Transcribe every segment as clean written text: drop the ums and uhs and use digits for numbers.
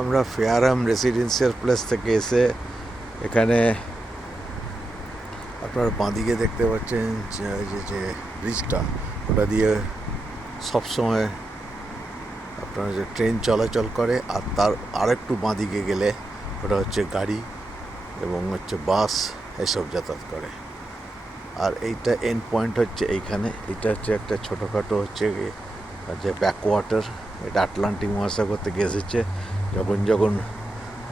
আমরা ফেয়ারহাম residential place থেকে এসে এখানে আপনারা বাঁদিকে দেখতে পাচ্ছেন যে ব্রিজটা, ওটা দিয়ে সবসময় আপনার যে ট্রেন চলাচল করে, আর তার আরেকটু বাঁদিকে গেলে ওটা হচ্ছে গাড়ি এবং হচ্ছে বাস এসব যাতায়াত করে। আর এইটা এন্ড পয়েন্ট হচ্ছে এইখানে। এটা হচ্ছে একটা ছোটোখাটো হচ্ছে যে ব্যাকওয়াটার, এটা আটলান্টিক মহাসাগর থেকে এসেছে। যখন যখন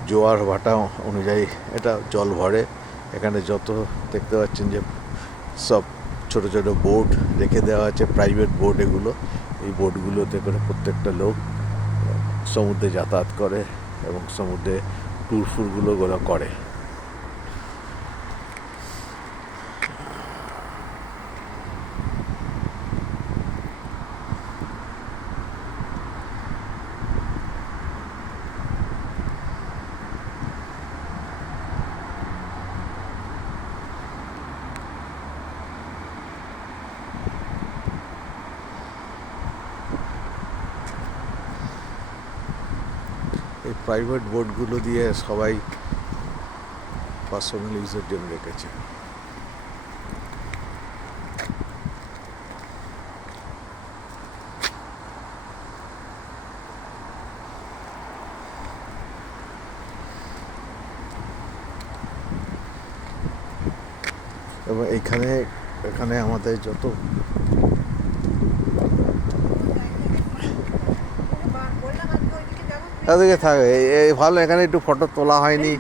জোয়ার ভাটা অনুযায়ী এটা জল ভরে, এখানে যত দেখতে পাচ্ছেন যে সব ছোট ছোট বোট রেখে দেওয়া আছে, প্রাইভেট বোট এগুলো। এই বোটগুলোতে করে প্রত্যেকটা লোক সমুদ্রে যাতায়াত করে এবং সমুদ্রে ট্যুরফুরগুলো করে। এই প্রাইভেট বোটগুলো দিয়ে সবাই পার্সোনাল ইউজের জন্য রেখেছে। এবং এখানে আমাদের যত এদিকে থাকে এই ভালো, এখানে একটু ফটো তোলা হয়নি।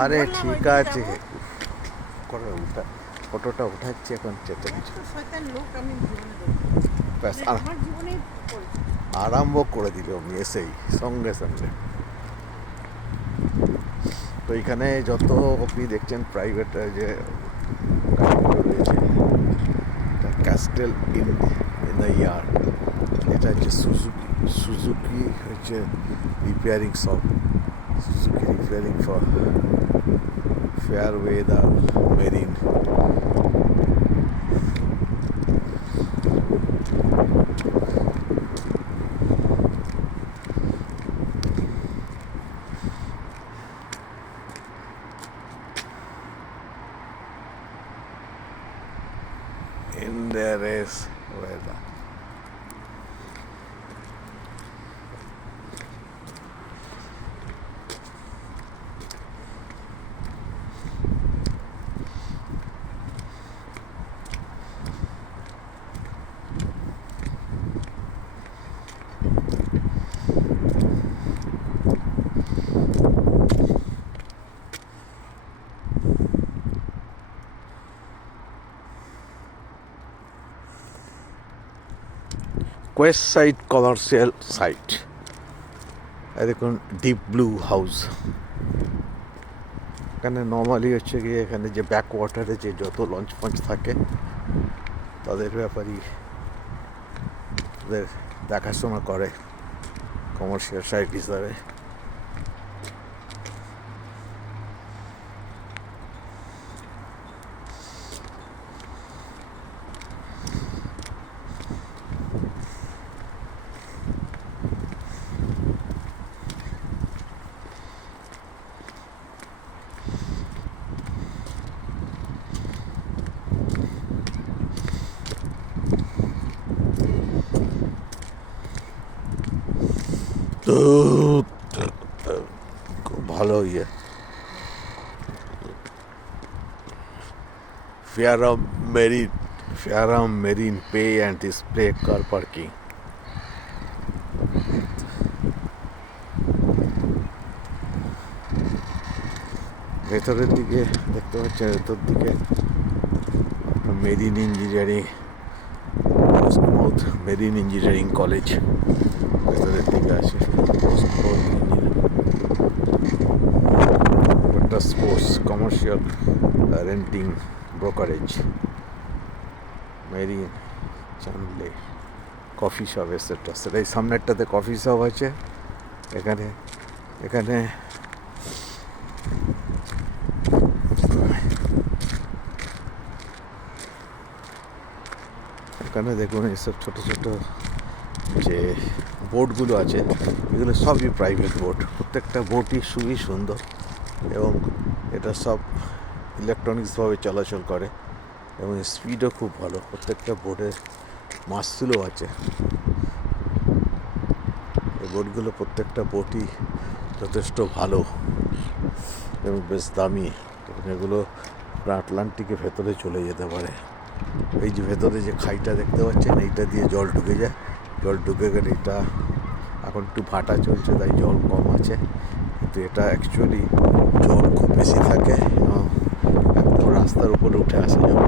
আরে ঠিক আছে, ফটোটা উঠাচ্ছি এখন, ব্যাস আরম্ভ করে দিল আমি এসেই সঙ্গে সঙ্গে। তো এখানে যত আপনি দেখছেন প্রাইভেট যে গাড়িগুলো রয়েছে, ক্যাস্টেল ইন দ্য ইয়ার্ড, এটা হচ্ছে সুজুকি হচ্ছে repairing shop, Suzuki repairing for Fairweather Marine. In there is weather. Quest side commercial site, দেখুন ডিপ ব্লু হাউস। এখানে নর্মালি হচ্ছে গিয়ে এখানে যে ব্যাক ওয়াটারে যে যত লঞ্চ ফঞ্চ থাকে তাদের ব্যাপারই তাদের দেখাশোনা করে কমার্শিয়াল সাইট হিসাবে। তো খুব ভালো ইয়ে Fareham marine pay and display car parking. ভেতরের দিকে দেখতে পাচ্ছেন, ভেতর দিকে marine engineering, marine engineering college ভেতরের দিকে আছে। Sports commercial renting brokerage, marine chandlery coffee shop etcetera. সেটা এই সামনেরটাতে কফি শপ আছে। এখানে এখানে এখানে দেখুন এইসব ছোটো ছোটো যে বোটগুলো আছে এগুলো সবই প্রাইভেট বোট, প্রত্যেকটা বোটই খুবই সুন্দর এবং এটা সব ইলেকট্রনিক্সভাবে চলাচল করে এবং স্পিডও খুব ভালো। প্রত্যেকটা বোটের মাস্তুলও আছে। এই বোটগুলো প্রত্যেকটা বোটই যথেষ্ট ভালো এবং বেশ দামি, এবং এগুলো আটলান্টিকের ভেতরে চলে যেতে পারে। এই যে ভেতরে যে খাইটা দেখতে পাচ্ছেন, এইটা দিয়ে জল ঢুকে যায়, জল ঢুকে গেলে এটা এখন একটু ভাটা চলছে তাই জল কম আছে, কিন্তু এটা অ্যাকচুয়ালি জল খুব বেশি থাকে এবং একদম রাস্তার উপরে উঠে আসে জল।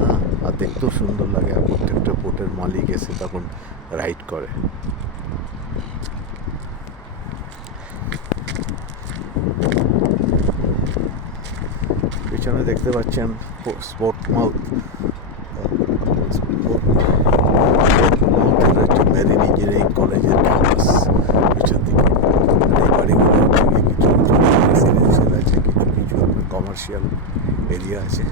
হ্যাঁ, আর দেখতেও সুন্দর লাগে, আর প্রত্যেকটা বোটের মালিক এসে তখন রাইড করে। পিছনে দেখতে পাচ্ছেন স্পোর্ট মাউথ, হচ্ছে মেরিন ইঞ্জিনিয়ারিং কলেজের ক্যাম্পাস পিছন দিকে। এই বাড়িগুলো থেকে কিছু রেসিডেন্সিয়াল আছে, কিছু কিছু আপনার কমার্শিয়াল এরিয়া আছে।